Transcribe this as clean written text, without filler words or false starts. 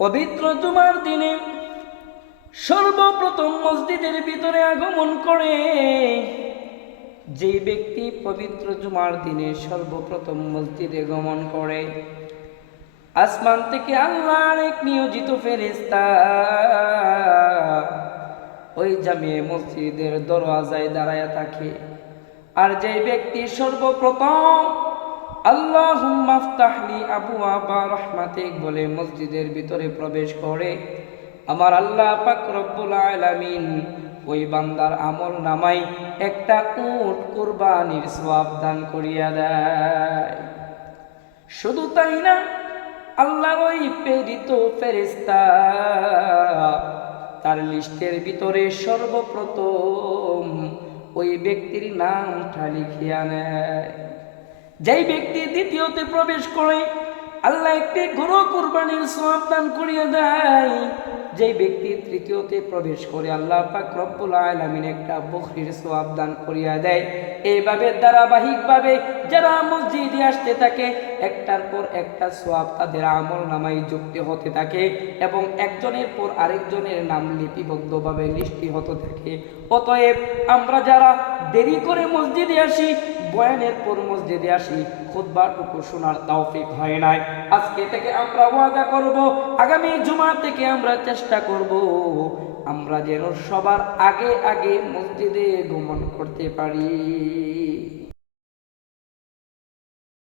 পবিত্র জুমার দিনে সর্বপ্রথম মসজিদের ভিতরে আগমন করে যে ব্যক্তি পবিত্র জুমার দিনে সর্বপ্রথম মসজিদে গমন করে, আসমান থেকে আল্লাহর এক নিয়োজিত ফেরেশতা ওই জামে মসজিদের দরওয়াজায় দাঁড়ায় থাকে। আর যে ব্যক্তি সর্বপ্রথম আল্লাহুম্মা আফতাহলি আবওয়াবা রাহমাতিক বলে মসজিদের ভিতরে প্রবেশ করে, আমার আল্লাহ পাক রব্বুল আলামিন ওই বান্দার আমল নামায় একটা উট কুরবানির সওয়াব দান করিয়া দেয়। শুধু তাই না, আল্লাহর ওই প্রেরিত ফেরেশতা তার লিস্টের ভিতরে সর্বপ্রথম ওই ব্যক্তির নামটা লিখিয়া নেয়। যেই ব্যক্তি দ্বিতীয়তে প্রবেশ করে, আল্লাহ একটি গরু কুরবানির সওয়াব দান করিয়া দেয়। যেই ব্যক্তি তৃতীয়তে প্রবেশ করে, আল্লাহ পাক রব্বুল আলামিন একটা বকরির সওয়াব দান করিয়া দেয়। এইভাবে ধারাবাহিকভাবে যারা মসজিদে আসতে থাকে, একটার পর একটা সওয়াব তাদের আমল নামায় যুক্ত হতে থাকে এবং একজনের পর আরেকজনের নাম লিপিবদ্ধভাবে লিস্টি হতে থাকে। অতএব আমরা যারা দেরি করে মসজিদে আসি, বয়ানের পর মসজিদে আসি, খুতবাটুকু শোনার তৌফিক হয় নাই, আজকে থেকে আমরা ওয়াদা করব, আগামী জুমা থেকে আমরা চেষ্টা করব আমরা যেন সবার আগে আগে মসজিদে গমন করতে পারি।